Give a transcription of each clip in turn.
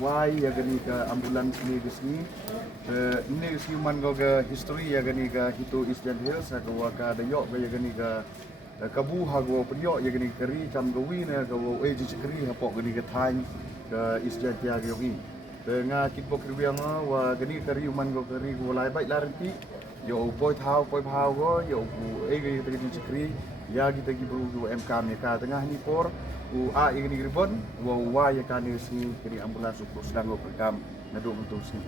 why ya gani ka ambulans ni gesni ni gesni man go ga history ya gani ka hitu Eastern Hills ka waka da yo ya gani ka kabu ha go priyo ya gani kari cham go wi na go e ji kri ha po gani ka thain ka Eastern ya go ni nga kit bo kri yang wa gani kari man go kari go lai bai la ri yo poi thao go yo e gani ta ji kri ya kita gi bru MK ni ka tengah ni por a ini ribon wa ya kan si kiri ambulans untuk sedang berkam naduk untuk si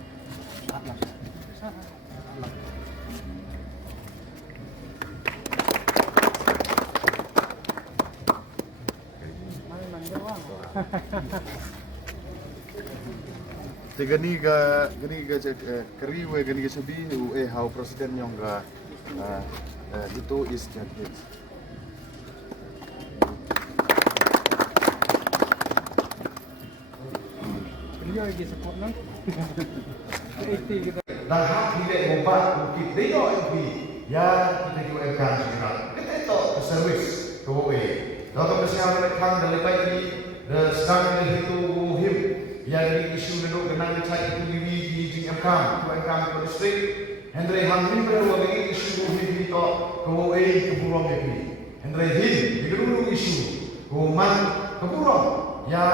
gani ga keri we gani sebi hau presiden yang ga itu is jadi beliau lagi support nang. Dan hak tidak membuat mungkin dia MP ya kita juga akan segera kita itu servis KWE dalam kesehatan kan dari baik ini sedang itu him yang di isu duduk dengan cai itu di MK itu distrik Hendra Hamzin berdua lagi isu him itu KWE keburuan MP Hendra him di dulu isu kuman keburuan ya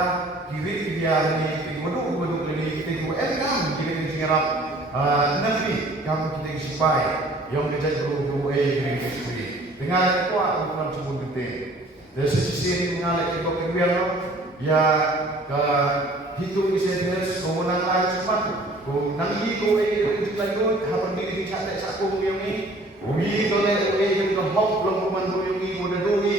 kiri dia ni kedua ini kita juga engkau kita tinggal nanti kamu kita sipai yang kerja guru dari sini dengan kuat bukan cuma kita dari sisi ini mengalir kita kebiasaan ya ke hitung bisnis kemenangan lain cepat kau nanti kau itu lagi harus diri cakap cakap yang ini ugi kau yang hok belum kuman yang ini muda doi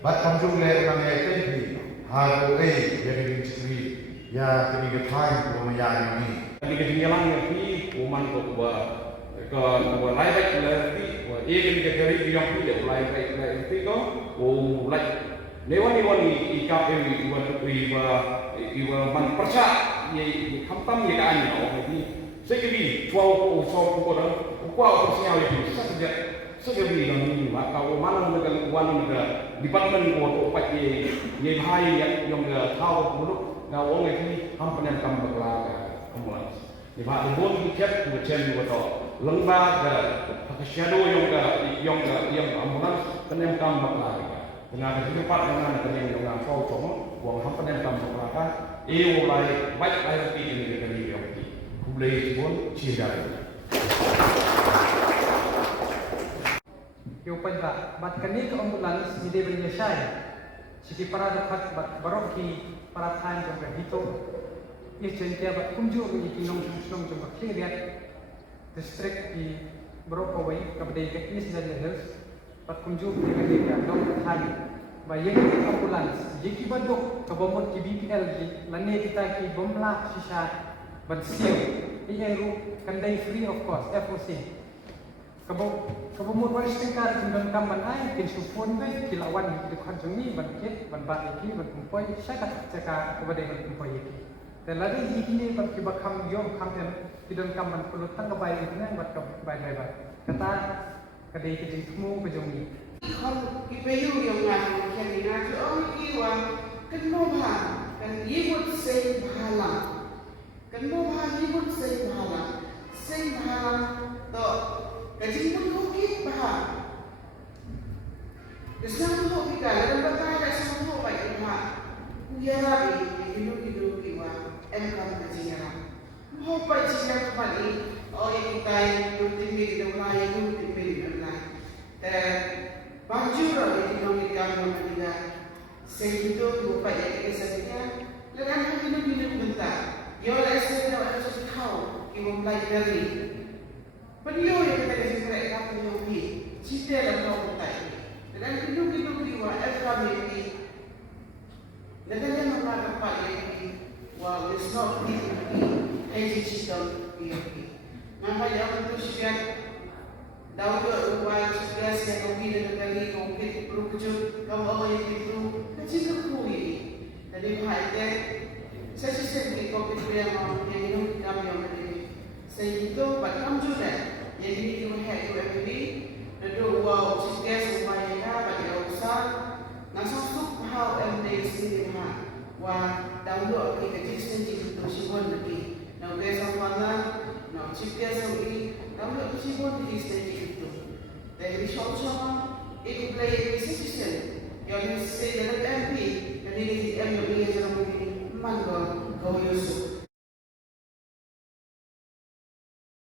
bat kamu le orang yang harus yang ini sendiri ya ketiga time kau yang ini di ketinggalan ngerti uman kok ke lai baik ngerti ingin ke kiri yang pilih lai baik ngerti kok lai lewani ikap iwa man persa ye hamtam ye kan oh ini sekali cuau usau ko dan kuau persial itu sekali dalam ini maka mana negara department ko pak ye bahai yang tahu mulut ngawong ini hampan yang kam berlaga ambulans. Di mana pun kita macam itu, lembaga shadow yang ambulans kena kam berlaga. Dengan cepat dengan yang kau cuma, buang hampan yang kam berlaga. Mulai baik air ini dengan yang boleh pun cirai. Yo penta, bat kani ke ambulans ide bernyasai. Siki para dapat bat baroki para thain jangka hito. Ia centia bat kunjung di kinong sung jangka kliat distrik di Brokaway kabadai ke Eastern Hills bat kunjung di negara dong thain. Bayang di ambulans, jiki badok kabomot ki BPL di lane kita ki bomla sisa bat siu. Ia ru kandai free of cost FOC. Kabomot waris tingkar jundang kamban ai kin supon bai kilawan di khancung ni ban ket ban bat iki ban kumpoi saka caka kabadai ban kumpoi iki. Dan lagi ini bat ki bakam yom kamten kidon kamban perlu tang bai iki nang bat bai kata kadai ke jingmu bejong ni. Không cái bây giờ nhiều ngày thì mình nói cho ông kia là cái mô hàng cái gì cũng xây bà làm cái mô hàng gì cũng xây bà làm đó cái gì cũng không biết bà cái sao không biết cả là bắt tay là sao không vậy mà giờ là vì nó đi mà em không cái gì làm không phải chỉ là các bạn ấy cái tay đầu tiên mình đầu lại đầu tiên mình lại baju orang itu kami kita sehidup lupa jadi kesannya lekan hidup bentar yo lesson ada sesuatu kau ibu mulai dari beliau yang kita kasih mereka penyuhi cita dan kau bentar lekan hidup diwa kami ini lekan yang mana apa ini wow it's not me education ini nama yang itu siap Daud berubah sudah siap kopi dan kali kopi berujung kau awal yang itu kecil kekui. Jadi bahaya saya sendiri kopi yang minum kami yang ini. Saya itu bakam juga. Jadi itu hanya itu ini. Lalu wow sudah semuanya bagi usaha. Ngasuk hal MD sini mah. Wah Daud kita kecil sendiri terus kami aku sih pun di stage itu. Dari sama ikut play di sistem. Yang saya dalam MP, yang ini di MP yang